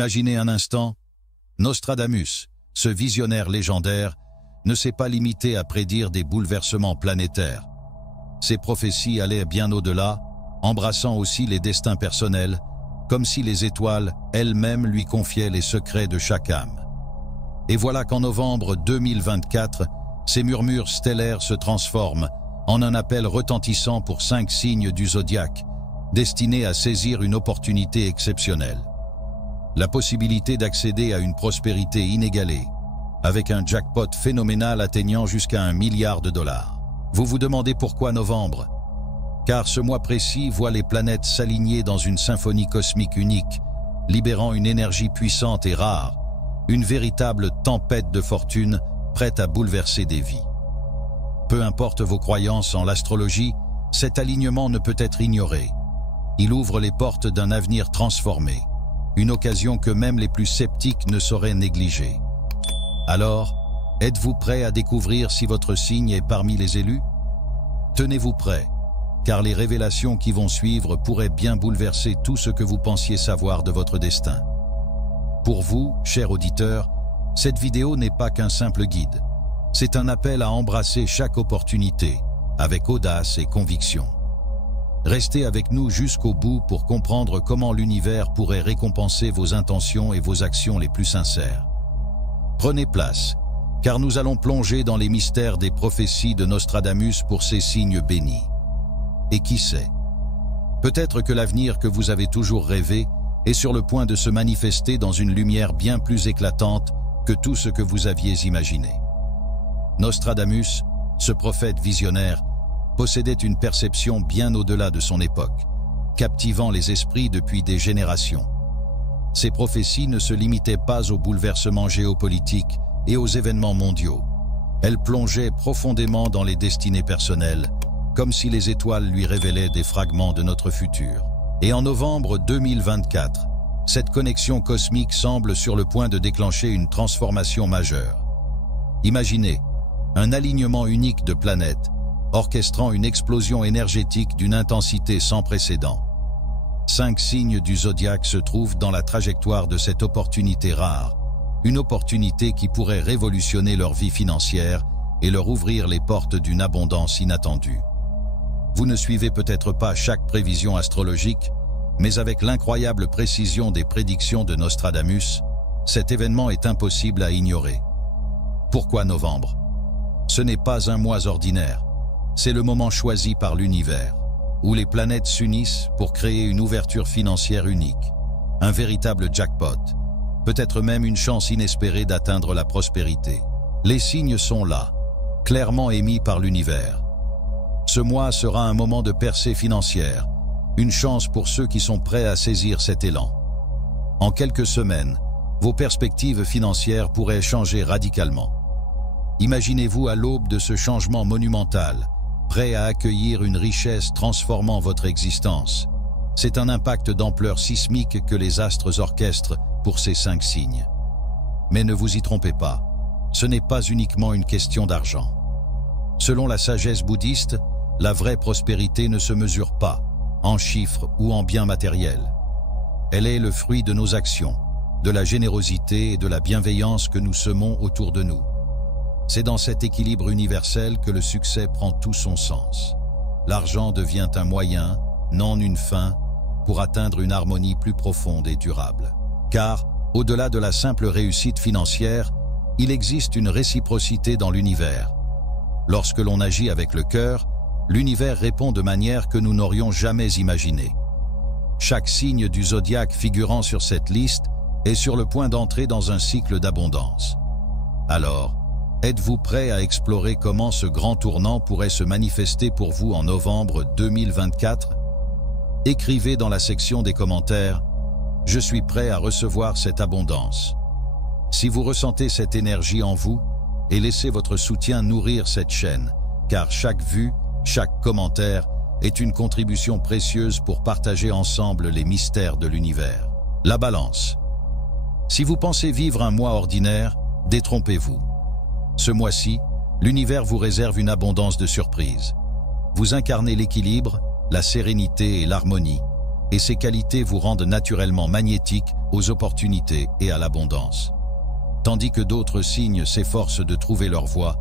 Imaginez un instant, Nostradamus, ce visionnaire légendaire, ne s'est pas limité à prédire des bouleversements planétaires. Ses prophéties allaient bien au-delà, embrassant aussi les destins personnels, comme si les étoiles elles-mêmes lui confiaient les secrets de chaque âme. Et voilà qu'en novembre 2024, ces murmures stellaires se transforment en un appel retentissant pour 5 signes du zodiaque, destinés à saisir une opportunité exceptionnelle. La possibilité d'accéder à une prospérité inégalée, avec un jackpot phénoménal atteignant jusqu'à $1 milliard. Vous vous demandez pourquoi novembre? Car ce mois précis voit les planètes s'aligner dans une symphonie cosmique unique, libérant une énergie puissante et rare, une véritable tempête de fortune prête à bouleverser des vies. Peu importe vos croyances en l'astrologie, cet alignement ne peut être ignoré. Il ouvre les portes d'un avenir transformé, une occasion que même les plus sceptiques ne sauraient négliger. Alors, êtes-vous prêt à découvrir si votre signe est parmi les élus? Tenez-vous prêt, car les révélations qui vont suivre pourraient bien bouleverser tout ce que vous pensiez savoir de votre destin. Pour vous, chers auditeurs, cette vidéo n'est pas qu'un simple guide. C'est un appel à embrasser chaque opportunité, avec audace et conviction. Restez avec nous jusqu'au bout pour comprendre comment l'univers pourrait récompenser vos intentions et vos actions les plus sincères. Prenez place, car nous allons plonger dans les mystères des prophéties de Nostradamus pour ces signes bénis. Et qui sait? Peut-être que l'avenir que vous avez toujours rêvé est sur le point de se manifester dans une lumière bien plus éclatante que tout ce que vous aviez imaginé. Nostradamus, ce prophète visionnaire, possédait une perception bien au-delà de son époque, captivant les esprits depuis des générations. Ses prophéties ne se limitaient pas aux bouleversements géopolitiques et aux événements mondiaux. Elles plongeaient profondément dans les destinées personnelles, comme si les étoiles lui révélaient des fragments de notre futur. Et en novembre 2024, cette connexion cosmique semble sur le point de déclencher une transformation majeure. Imaginez un alignement unique de planètes, orchestrant une explosion énergétique d'une intensité sans précédent. 5 signes du zodiaque se trouvent dans la trajectoire de cette opportunité rare, une opportunité qui pourrait révolutionner leur vie financière et leur ouvrir les portes d'une abondance inattendue. Vous ne suivez peut-être pas chaque prévision astrologique, mais avec l'incroyable précision des prédictions de Nostradamus, cet événement est impossible à ignorer. Pourquoi novembre? Ce n'est pas un mois ordinaire, c'est le moment choisi par l'univers, où les planètes s'unissent pour créer une ouverture financière unique, un véritable jackpot, peut-être même une chance inespérée d'atteindre la prospérité. Les signes sont là, clairement émis par l'univers. Ce mois sera un moment de percée financière, une chance pour ceux qui sont prêts à saisir cet élan. En quelques semaines, vos perspectives financières pourraient changer radicalement. Imaginez-vous à l'aube de ce changement monumental, prêt à accueillir une richesse transformant votre existence. C'est un impact d'ampleur sismique que les astres orchestrent pour ces 5 signes. Mais ne vous y trompez pas, ce n'est pas uniquement une question d'argent. Selon la sagesse bouddhiste, la vraie prospérité ne se mesure pas en chiffres ou en biens matériels. Elle est le fruit de nos actions, de la générosité et de la bienveillance que nous semons autour de nous. C'est dans cet équilibre universel que le succès prend tout son sens. L'argent devient un moyen, non une fin, pour atteindre une harmonie plus profonde et durable. Car, au-delà de la simple réussite financière, il existe une réciprocité dans l'univers. Lorsque l'on agit avec le cœur, l'univers répond de manière que nous n'aurions jamais imaginée. Chaque signe du zodiaque figurant sur cette liste est sur le point d'entrer dans un cycle d'abondance. Alors, êtes-vous prêt à explorer comment ce grand tournant pourrait se manifester pour vous en novembre 2024? Écrivez dans la section des commentaires « Je suis prêt à recevoir cette abondance ». Si vous ressentez cette énergie en vous, et laissez votre soutien nourrir cette chaîne, car chaque vue, chaque commentaire est une contribution précieuse pour partager ensemble les mystères de l'univers. La balance. Si vous pensez vivre un mois ordinaire, détrompez-vous. Ce mois-ci, l'univers vous réserve une abondance de surprises. Vous incarnez l'équilibre, la sérénité et l'harmonie, et ces qualités vous rendent naturellement magnétiques aux opportunités et à l'abondance. Tandis que d'autres signes s'efforcent de trouver leur voie,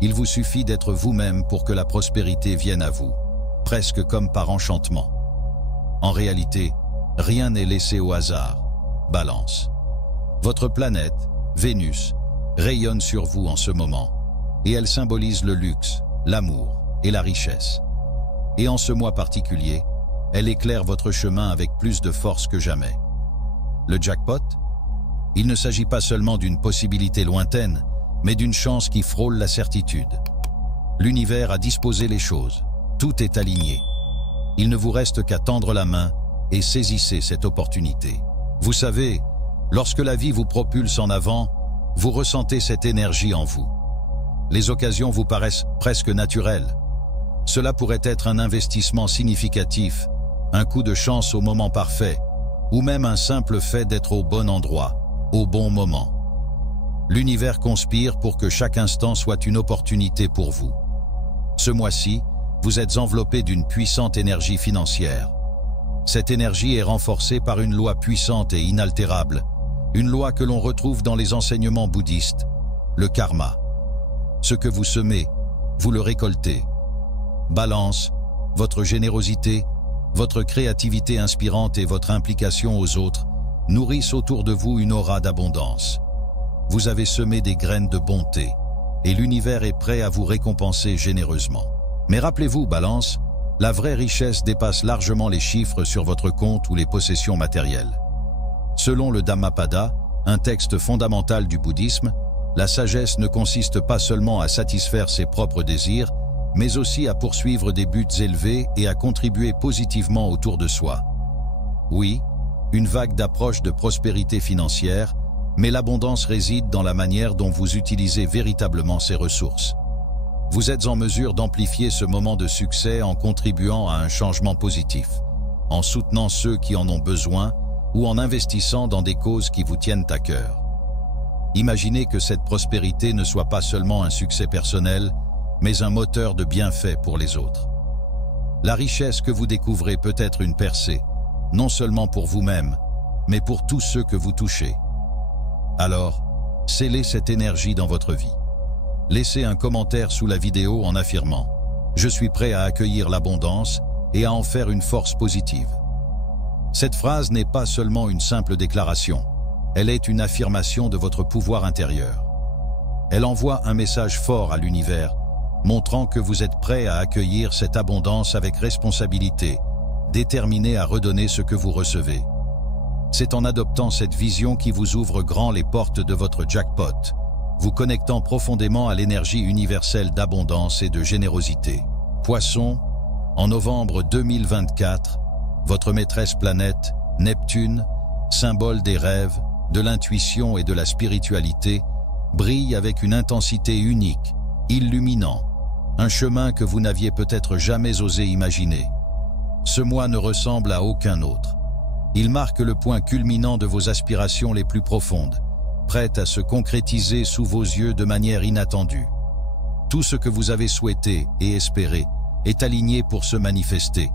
il vous suffit d'être vous-même pour que la prospérité vienne à vous, presque comme par enchantement. En réalité, rien n'est laissé au hasard. Balance. Votre planète, Vénus, rayonne sur vous en ce moment, et elle symbolise le luxe, l'amour et la richesse. Et en ce mois particulier, elle éclaire votre chemin avec plus de force que jamais. Le jackpot? Il ne s'agit pas seulement d'une possibilité lointaine, mais d'une chance qui frôle la certitude. L'univers a disposé les choses, tout est aligné. Il ne vous reste qu'à tendre la main et saisissez cette opportunité. Vous savez, lorsque la vie vous propulse en avant, vous ressentez cette énergie en vous. Les occasions vous paraissent presque naturelles. Cela pourrait être un investissement significatif, un coup de chance au moment parfait, ou même un simple fait d'être au bon endroit, au bon moment. L'univers conspire pour que chaque instant soit une opportunité pour vous. Ce mois-ci, vous êtes enveloppé d'une puissante énergie financière. Cette énergie est renforcée par une loi puissante et inaltérable, une loi que l'on retrouve dans les enseignements bouddhistes, le karma. Ce que vous semez, vous le récoltez. Balance, votre générosité, votre créativité inspirante et votre implication aux autres nourrissent autour de vous une aura d'abondance. Vous avez semé des graines de bonté, et l'univers est prêt à vous récompenser généreusement. Mais rappelez-vous, Balance, la vraie richesse dépasse largement les chiffres sur votre compte ou les possessions matérielles. Selon le Dhammapada, un texte fondamental du bouddhisme, la sagesse ne consiste pas seulement à satisfaire ses propres désirs, mais aussi à poursuivre des buts élevés et à contribuer positivement autour de soi. Oui, une vague d'approche de prospérité financière, mais l'abondance réside dans la manière dont vous utilisez véritablement ces ressources. Vous êtes en mesure d'amplifier ce moment de succès en contribuant à un changement positif, en soutenant ceux qui en ont besoin ou en investissant dans des causes qui vous tiennent à cœur. Imaginez que cette prospérité ne soit pas seulement un succès personnel, mais un moteur de bienfaits pour les autres. La richesse que vous découvrez peut être une percée, non seulement pour vous-même, mais pour tous ceux que vous touchez. Alors, scellez cette énergie dans votre vie. Laissez un commentaire sous la vidéo en affirmant « Je suis prêt à accueillir l'abondance et à en faire une force positive ». Cette phrase n'est pas seulement une simple déclaration, elle est une affirmation de votre pouvoir intérieur. Elle envoie un message fort à l'univers, montrant que vous êtes prêt à accueillir cette abondance avec responsabilité, déterminé à redonner ce que vous recevez. C'est en adoptant cette vision qui vous ouvre grand les portes de votre jackpot, vous connectant profondément à l'énergie universelle d'abondance et de générosité. Poisson, en novembre 2024, votre maîtresse planète, Neptune, symbole des rêves, de l'intuition et de la spiritualité, brille avec une intensité unique, illuminant, un chemin que vous n'aviez peut-être jamais osé imaginer. Ce mois ne ressemble à aucun autre. Il marque le point culminant de vos aspirations les plus profondes, prêtes à se concrétiser sous vos yeux de manière inattendue. Tout ce que vous avez souhaité et espéré est aligné pour se manifester,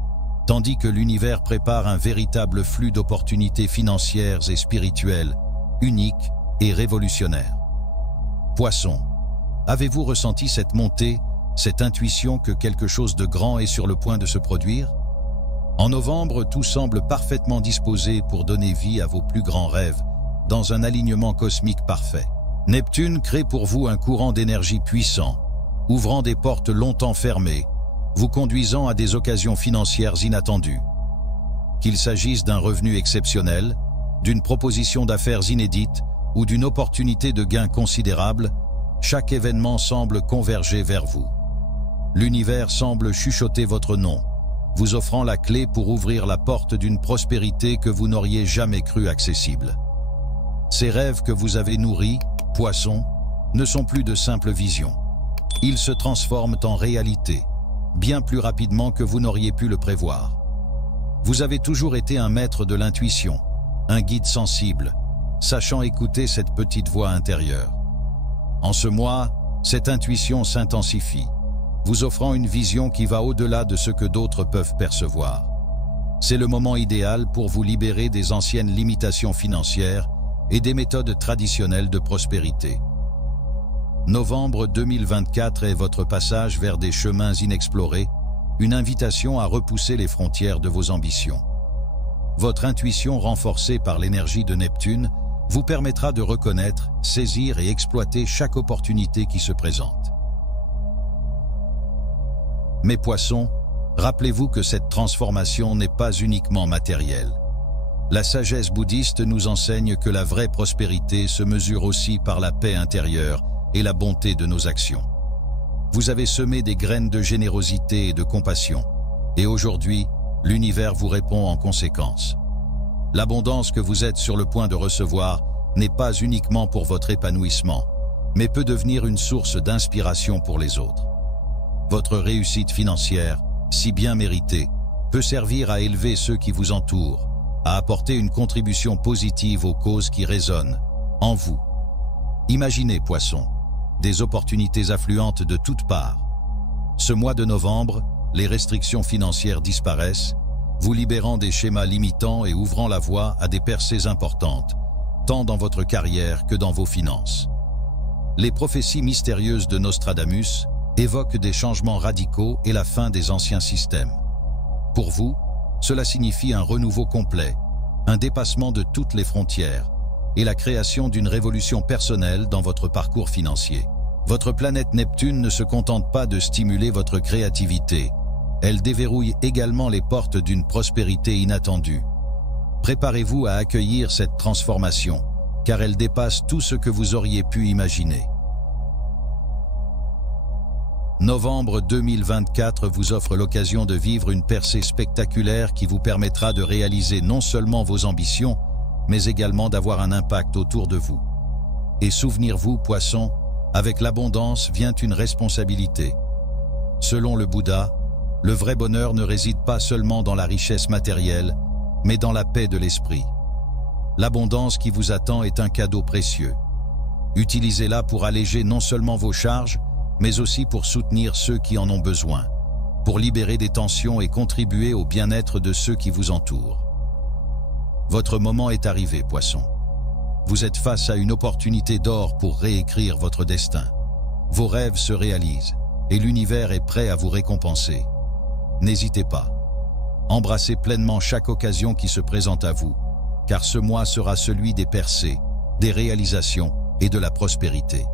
tandis que l'univers prépare un véritable flux d'opportunités financières et spirituelles, uniques et révolutionnaires. Poisson, avez-vous ressenti cette montée, cette intuition que quelque chose de grand est sur le point de se produire? En novembre, tout semble parfaitement disposé pour donner vie à vos plus grands rêves, dans un alignement cosmique parfait. Neptune crée pour vous un courant d'énergie puissant, ouvrant des portes longtemps fermées, vous conduisant à des occasions financières inattendues. Qu'il s'agisse d'un revenu exceptionnel, d'une proposition d'affaires inédite ou d'une opportunité de gain considérable, chaque événement semble converger vers vous. L'univers semble chuchoter votre nom, vous offrant la clé pour ouvrir la porte d'une prospérité que vous n'auriez jamais cru accessible. Ces rêves que vous avez nourris, Poisson, ne sont plus de simples visions. Ils se transforment en réalité, bien plus rapidement que vous n'auriez pu le prévoir. Vous avez toujours été un maître de l'intuition, un guide sensible, sachant écouter cette petite voix intérieure. En ce mois, cette intuition s'intensifie, vous offrant une vision qui va au-delà de ce que d'autres peuvent percevoir. C'est le moment idéal pour vous libérer des anciennes limitations financières et des méthodes traditionnelles de prospérité. Novembre 2024 est votre passage vers des chemins inexplorés, une invitation à repousser les frontières de vos ambitions. Votre intuition renforcée par l'énergie de Neptune vous permettra de reconnaître, saisir et exploiter chaque opportunité qui se présente. Mes poissons, rappelez-vous que cette transformation n'est pas uniquement matérielle. La sagesse bouddhiste nous enseigne que la vraie prospérité se mesure aussi par la paix intérieure et la bonté de nos actions. Vous avez semé des graines de générosité et de compassion, et aujourd'hui, l'univers vous répond en conséquence. L'abondance que vous êtes sur le point de recevoir n'est pas uniquement pour votre épanouissement, mais peut devenir une source d'inspiration pour les autres. Votre réussite financière, si bien méritée, peut servir à élever ceux qui vous entourent, à apporter une contribution positive aux causes qui résonnent en vous. Imaginez, poissons, des opportunités affluentes de toutes parts. Ce mois de novembre, les restrictions financières disparaissent, vous libérant des schémas limitants et ouvrant la voie à des percées importantes, tant dans votre carrière que dans vos finances. Les prophéties mystérieuses de Nostradamus évoquent des changements radicaux et la fin des anciens systèmes. Pour vous, cela signifie un renouveau complet, un dépassement de toutes les frontières, et la création d'une révolution personnelle dans votre parcours financier. Votre planète Neptune ne se contente pas de stimuler votre créativité, elle déverrouille également les portes d'une prospérité inattendue. Préparez-vous à accueillir cette transformation, car elle dépasse tout ce que vous auriez pu imaginer. Novembre 2024 vous offre l'occasion de vivre une percée spectaculaire qui vous permettra de réaliser non seulement vos ambitions, mais également d'avoir un impact autour de vous. Et souvenez-vous, poissons, avec l'abondance vient une responsabilité. Selon le Bouddha, le vrai bonheur ne réside pas seulement dans la richesse matérielle, mais dans la paix de l'esprit. L'abondance qui vous attend est un cadeau précieux. Utilisez-la pour alléger non seulement vos charges, mais aussi pour soutenir ceux qui en ont besoin, pour libérer des tensions et contribuer au bien-être de ceux qui vous entourent. Votre moment est arrivé, poissons. Vous êtes face à une opportunité d'or pour réécrire votre destin. Vos rêves se réalisent, et l'univers est prêt à vous récompenser. N'hésitez pas. Embrassez pleinement chaque occasion qui se présente à vous, car ce mois sera celui des percées, des réalisations et de la prospérité.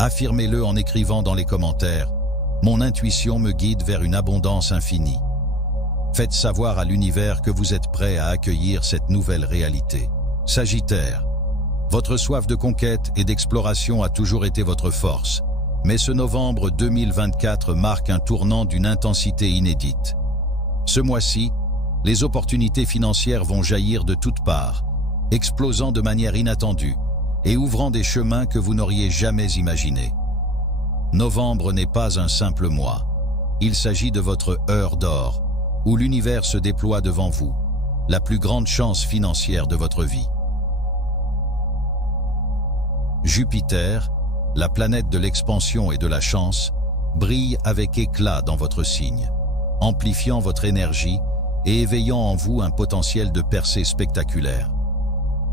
Affirmez-le en écrivant dans les commentaires « Mon intuition me guide vers une abondance infinie ». Faites savoir à l'univers que vous êtes prêt à accueillir cette nouvelle réalité. Sagittaire, votre soif de conquête et d'exploration a toujours été votre force, mais ce novembre 2024 marque un tournant d'une intensité inédite. Ce mois-ci, les opportunités financières vont jaillir de toutes parts, explosant de manière inattendue et ouvrant des chemins que vous n'auriez jamais imaginés. Novembre n'est pas un simple mois. Il s'agit de votre heure d'or, où l'univers se déploie devant vous, la plus grande chance financière de votre vie. Jupiter, la planète de l'expansion et de la chance, brille avec éclat dans votre signe, amplifiant votre énergie et éveillant en vous un potentiel de percée spectaculaire.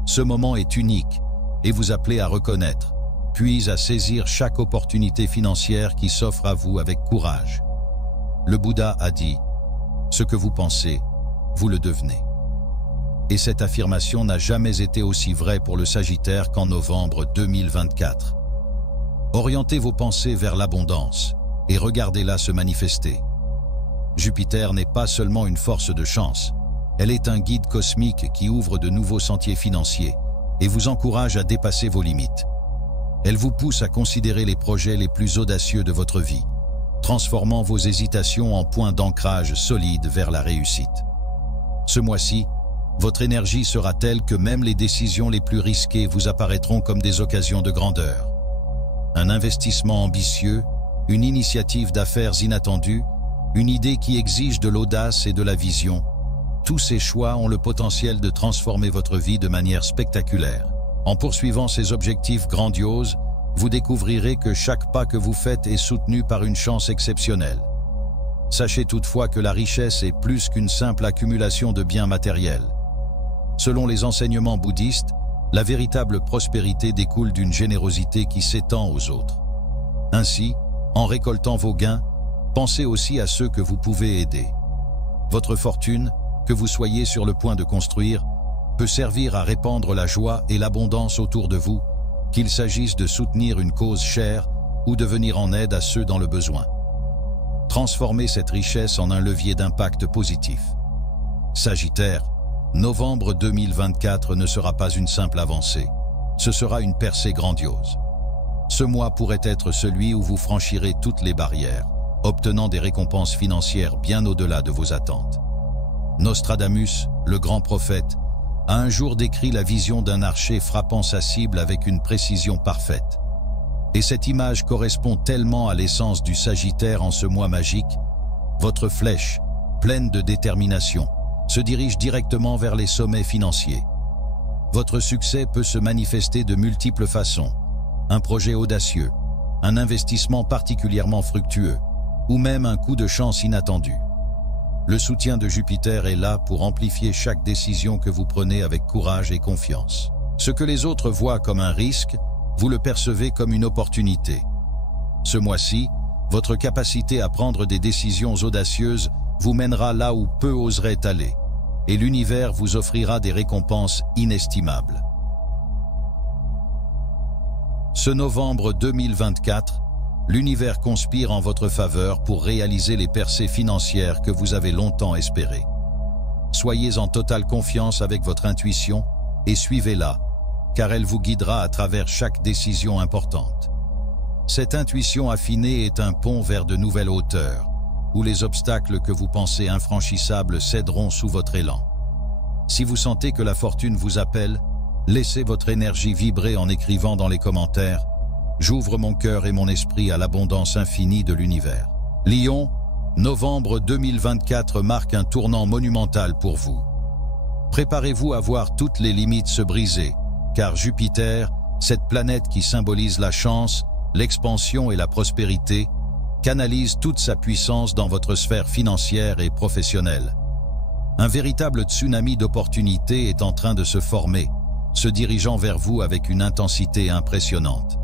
Ce moment est unique et vous appelez à reconnaître, puis à saisir chaque opportunité financière qui s'offre à vous avec courage. Le Bouddha a dit « Ce que vous pensez, vous le devenez ». Et cette affirmation n'a jamais été aussi vraie pour le Sagittaire qu'en novembre 2024. Orientez vos pensées vers l'abondance et regardez-la se manifester. Jupiter n'est pas seulement une force de chance, elle est un guide cosmique qui ouvre de nouveaux sentiers financiers et vous encourage à dépasser vos limites. Elle vous pousse à considérer les projets les plus audacieux de votre vie, transformant vos hésitations en points d'ancrage solides vers la réussite. Ce mois-ci, votre énergie sera telle que même les décisions les plus risquées vous apparaîtront comme des occasions de grandeur. Un investissement ambitieux, une initiative d'affaires inattendue, une idée qui exige de l'audace et de la vision, tous ces choix ont le potentiel de transformer votre vie de manière spectaculaire. En poursuivant ces objectifs grandioses, vous découvrirez que chaque pas que vous faites est soutenu par une chance exceptionnelle. Sachez toutefois que la richesse est plus qu'une simple accumulation de biens matériels. Selon les enseignements bouddhistes, la véritable prospérité découle d'une générosité qui s'étend aux autres. Ainsi, en récoltant vos gains, pensez aussi à ceux que vous pouvez aider. Votre fortune, que vous soyez sur le point de construire, peut servir à répandre la joie et l'abondance autour de vous, qu'il s'agisse de soutenir une cause chère ou de venir en aide à ceux dans le besoin. Transformez cette richesse en un levier d'impact positif. Sagittaire, novembre 2024 ne sera pas une simple avancée, ce sera une percée grandiose. Ce mois pourrait être celui où vous franchirez toutes les barrières, obtenant des récompenses financières bien au-delà de vos attentes. Nostradamus, le grand prophète, a un jour décrit la vision d'un archer frappant sa cible avec une précision parfaite. Et cette image correspond tellement à l'essence du Sagittaire en ce mois magique. Votre flèche, pleine de détermination, se dirige directement vers les sommets financiers. Votre succès peut se manifester de multiples façons. Un projet audacieux, un investissement particulièrement fructueux, ou même un coup de chance inattendu. Le soutien de Jupiter est là pour amplifier chaque décision que vous prenez avec courage et confiance. Ce que les autres voient comme un risque, vous le percevez comme une opportunité. Ce mois-ci, votre capacité à prendre des décisions audacieuses vous mènera là où peu oseraient aller, et l'univers vous offrira des récompenses inestimables. Ce novembre 2024, l'univers conspire en votre faveur pour réaliser les percées financières que vous avez longtemps espérées. Soyez en totale confiance avec votre intuition et suivez-la, car elle vous guidera à travers chaque décision importante. Cette intuition affinée est un pont vers de nouvelles hauteurs, où les obstacles que vous pensez infranchissables céderont sous votre élan. Si vous sentez que la fortune vous appelle, laissez votre énergie vibrer en écrivant dans les commentaires « J'ouvre mon cœur et mon esprit à l'abondance infinie de l'univers ». Lion, novembre 2024 marque un tournant monumental pour vous. Préparez-vous à voir toutes les limites se briser, car Jupiter, cette planète qui symbolise la chance, l'expansion et la prospérité, canalise toute sa puissance dans votre sphère financière et professionnelle. Un véritable tsunami d'opportunités est en train de se former, se dirigeant vers vous avec une intensité impressionnante.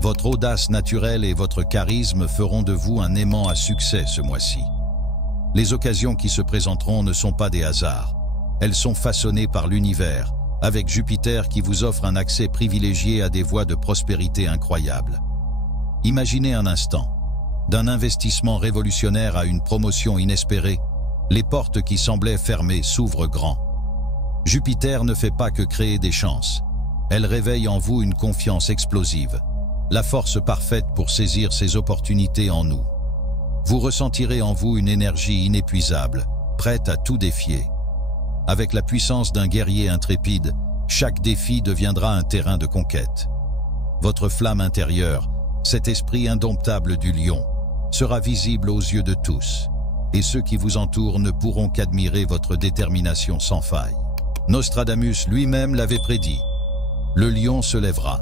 Votre audace naturelle et votre charisme feront de vous un aimant à succès ce mois-ci. Les occasions qui se présenteront ne sont pas des hasards. Elles sont façonnées par l'univers, avec Jupiter qui vous offre un accès privilégié à des voies de prospérité incroyables. Imaginez un instant, d'un investissement révolutionnaire à une promotion inespérée, les portes qui semblaient fermées s'ouvrent grand. Jupiter ne fait pas que créer des chances. Elle réveille en vous une confiance explosive, la force parfaite pour saisir ces opportunités en nous. Vous ressentirez en vous une énergie inépuisable, prête à tout défier. Avec la puissance d'un guerrier intrépide, chaque défi deviendra un terrain de conquête. Votre flamme intérieure, cet esprit indomptable du lion, sera visible aux yeux de tous, et ceux qui vous entourent ne pourront qu'admirer votre détermination sans faille. Nostradamus lui-même l'avait prédit. Le lion se lèvera.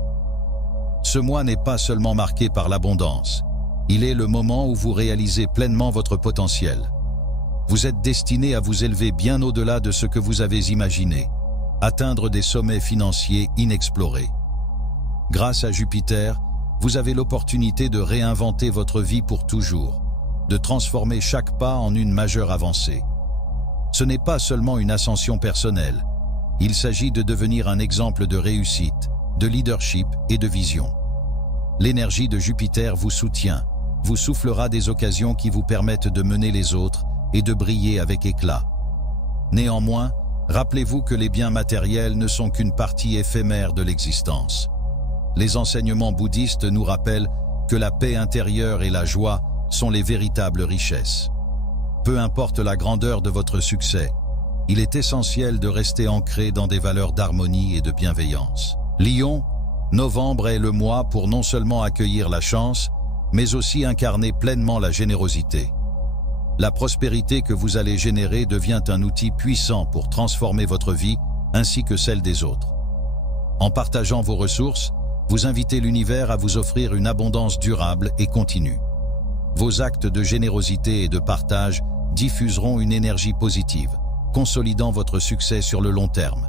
Ce mois n'est pas seulement marqué par l'abondance, il est le moment où vous réalisez pleinement votre potentiel. Vous êtes destiné à vous élever bien au-delà de ce que vous avez imaginé, atteindre des sommets financiers inexplorés. Grâce à Jupiter, vous avez l'opportunité de réinventer votre vie pour toujours, de transformer chaque pas en une majeure avancée. Ce n'est pas seulement une ascension personnelle, il s'agit de devenir un exemple de réussite, de leadership et de vision. L'énergie de Jupiter vous soutient, vous soufflera des occasions qui vous permettent de mener les autres et de briller avec éclat. Néanmoins, rappelez-vous que les biens matériels ne sont qu'une partie éphémère de l'existence. Les enseignements bouddhistes nous rappellent que la paix intérieure et la joie sont les véritables richesses. Peu importe la grandeur de votre succès, il est essentiel de rester ancré dans des valeurs d'harmonie et de bienveillance. Lion, novembre est le mois pour non seulement accueillir la chance, mais aussi incarner pleinement la générosité. La prospérité que vous allez générer devient un outil puissant pour transformer votre vie ainsi que celle des autres. En partageant vos ressources, vous invitez l'univers à vous offrir une abondance durable et continue. Vos actes de générosité et de partage diffuseront une énergie positive, consolidant votre succès sur le long terme.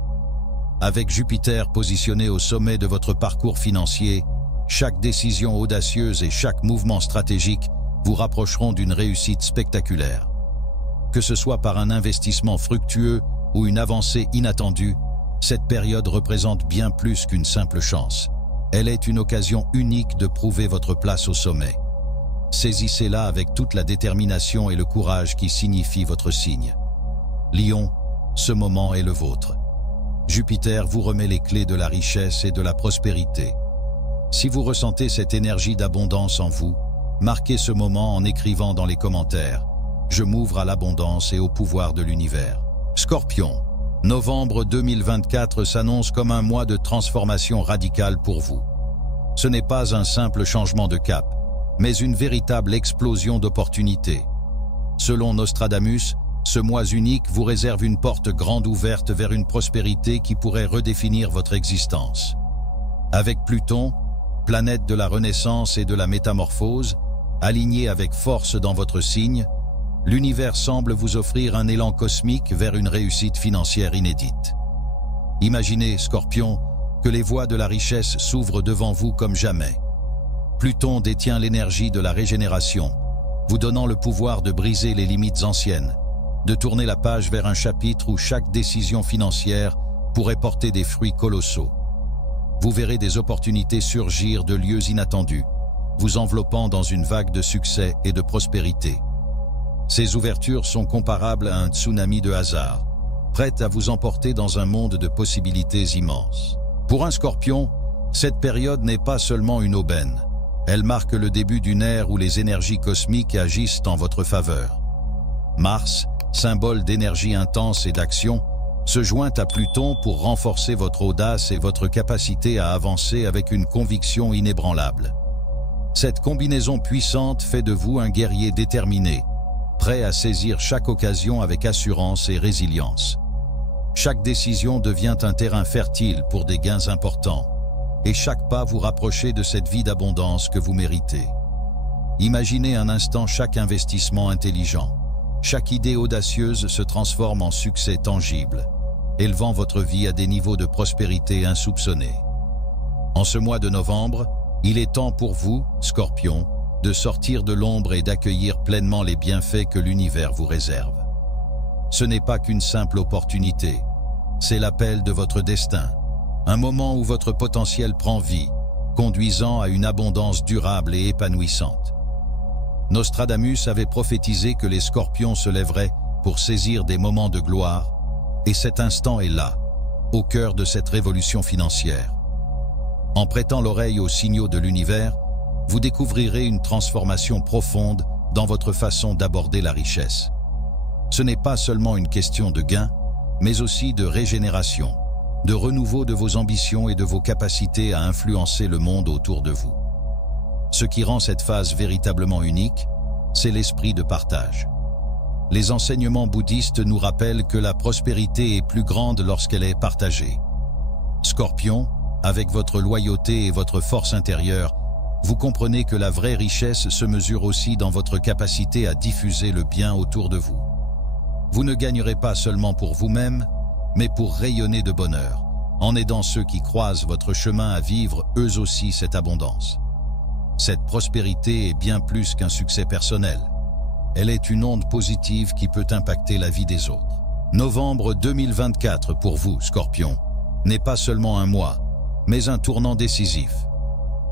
Avec Jupiter positionné au sommet de votre parcours financier, chaque décision audacieuse et chaque mouvement stratégique vous rapprocheront d'une réussite spectaculaire. Que ce soit par un investissement fructueux ou une avancée inattendue, cette période représente bien plus qu'une simple chance. Elle est une occasion unique de prouver votre place au sommet. Saisissez-la avec toute la détermination et le courage qui signifient votre signe. Lion, ce moment est le vôtre. Jupiter vous remet les clés de la richesse et de la prospérité. Si vous ressentez cette énergie d'abondance en vous, marquez ce moment en écrivant dans les commentaires « Je m'ouvre à l'abondance et au pouvoir de l'univers ». Scorpion, novembre 2024 s'annonce comme un mois de transformation radicale pour vous. Ce n'est pas un simple changement de cap, mais une véritable explosion d'opportunités. Selon Nostradamus, ce mois unique vous réserve une porte grande ouverte vers une prospérité qui pourrait redéfinir votre existence. Avec Pluton, planète de la renaissance et de la métamorphose, aligné avec force dans votre signe, l'univers semble vous offrir un élan cosmique vers une réussite financière inédite. Imaginez, Scorpion, que les voies de la richesse s'ouvrent devant vous comme jamais. Pluton détient l'énergie de la régénération, vous donnant le pouvoir de briser les limites anciennes, de tourner la page vers un chapitre où chaque décision financière pourrait porter des fruits colossaux. Vous verrez des opportunités surgir de lieux inattendus, vous enveloppant dans une vague de succès et de prospérité. Ces ouvertures sont comparables à un tsunami de hasard, prêtes à vous emporter dans un monde de possibilités immenses. Pour un Scorpion, cette période n'est pas seulement une aubaine. Elle marque le début d'une ère où les énergies cosmiques agissent en votre faveur. Mars, symbole d'énergie intense et d'action, se joint à Pluton pour renforcer votre audace et votre capacité à avancer avec une conviction inébranlable. Cette combinaison puissante fait de vous un guerrier déterminé, prêt à saisir chaque occasion avec assurance et résilience. Chaque décision devient un terrain fertile pour des gains importants, et chaque pas vous rapproche de cette vie d'abondance que vous méritez. Imaginez un instant chaque investissement intelligent. Chaque idée audacieuse se transforme en succès tangible, élevant votre vie à des niveaux de prospérité insoupçonnés. En ce mois de novembre, il est temps pour vous, Scorpion, de sortir de l'ombre et d'accueillir pleinement les bienfaits que l'univers vous réserve. Ce n'est pas qu'une simple opportunité, c'est l'appel de votre destin, un moment où votre potentiel prend vie, conduisant à une abondance durable et épanouissante. Nostradamus avait prophétisé que les Scorpions se lèveraient pour saisir des moments de gloire, et cet instant est là, au cœur de cette révolution financière. En prêtant l'oreille aux signaux de l'univers, vous découvrirez une transformation profonde dans votre façon d'aborder la richesse. Ce n'est pas seulement une question de gain, mais aussi de régénération, de renouveau de vos ambitions et de vos capacités à influencer le monde autour de vous. Ce qui rend cette phase véritablement unique, c'est l'esprit de partage. Les enseignements bouddhistes nous rappellent que la prospérité est plus grande lorsqu'elle est partagée. Scorpion, avec votre loyauté et votre force intérieure, vous comprenez que la vraie richesse se mesure aussi dans votre capacité à diffuser le bien autour de vous. Vous ne gagnerez pas seulement pour vous-même, mais pour rayonner de bonheur, en aidant ceux qui croisent votre chemin à vivre eux aussi cette abondance. Cette prospérité est bien plus qu'un succès personnel. Elle est une onde positive qui peut impacter la vie des autres. Novembre 2024 pour vous, Scorpion, n'est pas seulement un mois, mais un tournant décisif.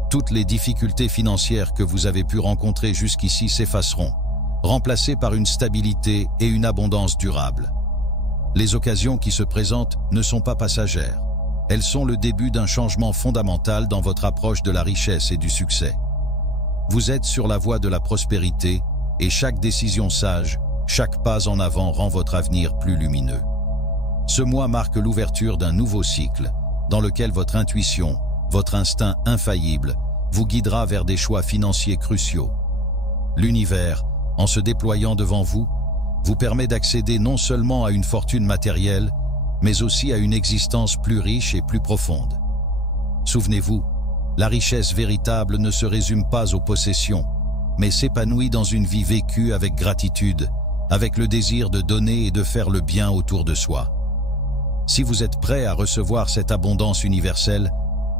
Toutes les difficultés financières que vous avez pu rencontrer jusqu'ici s'effaceront, remplacées par une stabilité et une abondance durable. Les occasions qui se présentent ne sont pas passagères. Elles sont le début d'un changement fondamental dans votre approche de la richesse et du succès. Vous êtes sur la voie de la prospérité et chaque décision sage, chaque pas en avant rend votre avenir plus lumineux. Ce mois marque l'ouverture d'un nouveau cycle dans lequel votre intuition, votre instinct infaillible, vous guidera vers des choix financiers cruciaux. L'univers, en se déployant devant vous, vous permet d'accéder non seulement à une fortune matérielle, mais aussi à une existence plus riche et plus profonde. Souvenez-vous, la richesse véritable ne se résume pas aux possessions, mais s'épanouit dans une vie vécue avec gratitude, avec le désir de donner et de faire le bien autour de soi. Si vous êtes prêt à recevoir cette abondance universelle,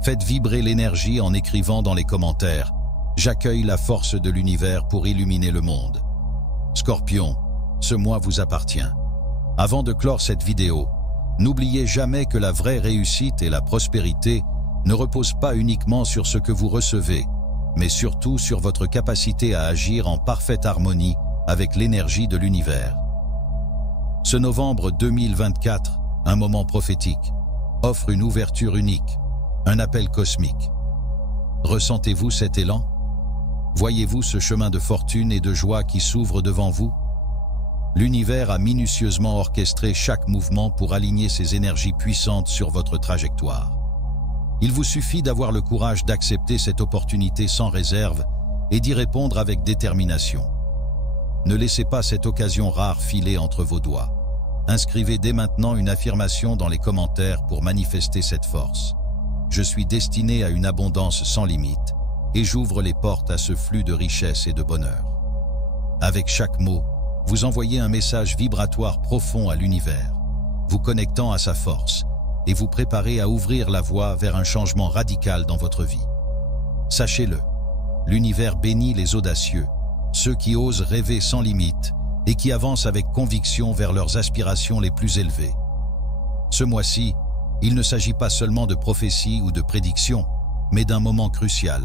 faites vibrer l'énergie en écrivant dans les commentaires « J'accueille la force de l'univers pour illuminer le monde ». Scorpion, ce mois vous appartient. Avant de clore cette vidéo, n'oubliez jamais que la vraie réussite et la prospérité ne reposent pas uniquement sur ce que vous recevez, mais surtout sur votre capacité à agir en parfaite harmonie avec l'énergie de l'univers. Ce novembre 2024, un moment prophétique, offre une ouverture unique, un appel cosmique. Ressentez-vous cet élan? Voyez-vous ce chemin de fortune et de joie qui s'ouvre devant vous? L'univers a minutieusement orchestré chaque mouvement pour aligner ses énergies puissantes sur votre trajectoire. Il vous suffit d'avoir le courage d'accepter cette opportunité sans réserve et d'y répondre avec détermination. Ne laissez pas cette occasion rare filer entre vos doigts. Inscrivez dès maintenant une affirmation dans les commentaires pour manifester cette force. Je suis destiné à une abondance sans limite et j'ouvre les portes à ce flux de richesse et de bonheur. Avec chaque mot, vous envoyez un message vibratoire profond à l'univers, vous connectant à sa force et vous préparez à ouvrir la voie vers un changement radical dans votre vie. Sachez-le, l'univers bénit les audacieux, ceux qui osent rêver sans limite et qui avancent avec conviction vers leurs aspirations les plus élevées. Ce mois-ci, il ne s'agit pas seulement de prophéties ou de prédictions, mais d'un moment crucial.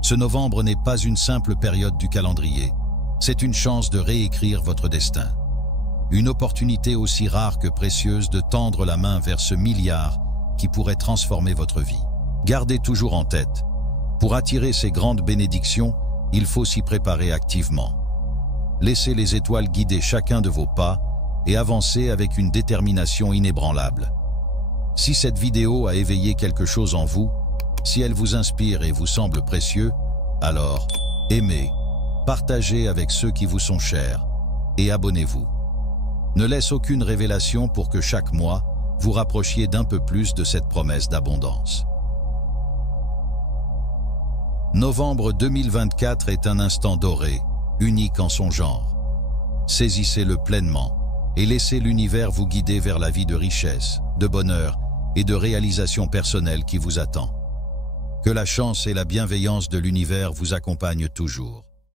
Ce novembre n'est pas une simple période du calendrier, c'est une chance de réécrire votre destin. Une opportunité aussi rare que précieuse de tendre la main vers ce milliard qui pourrait transformer votre vie. Gardez toujours en tête, pour attirer ces grandes bénédictions, il faut s'y préparer activement. Laissez les étoiles guider chacun de vos pas et avancez avec une détermination inébranlable. Si cette vidéo a éveillé quelque chose en vous, si elle vous inspire et vous semble précieux, alors aimez, partagez avec ceux qui vous sont chers et abonnez-vous. Ne laisse aucune révélation pour que chaque mois, vous rapprochiez d'un peu plus de cette promesse d'abondance. Novembre 2024 est un instant doré, unique en son genre. Saisissez-le pleinement et laissez l'univers vous guider vers la vie de richesse, de bonheur et de réalisation personnelle qui vous attend. Que la chance et la bienveillance de l'univers vous accompagnent toujours.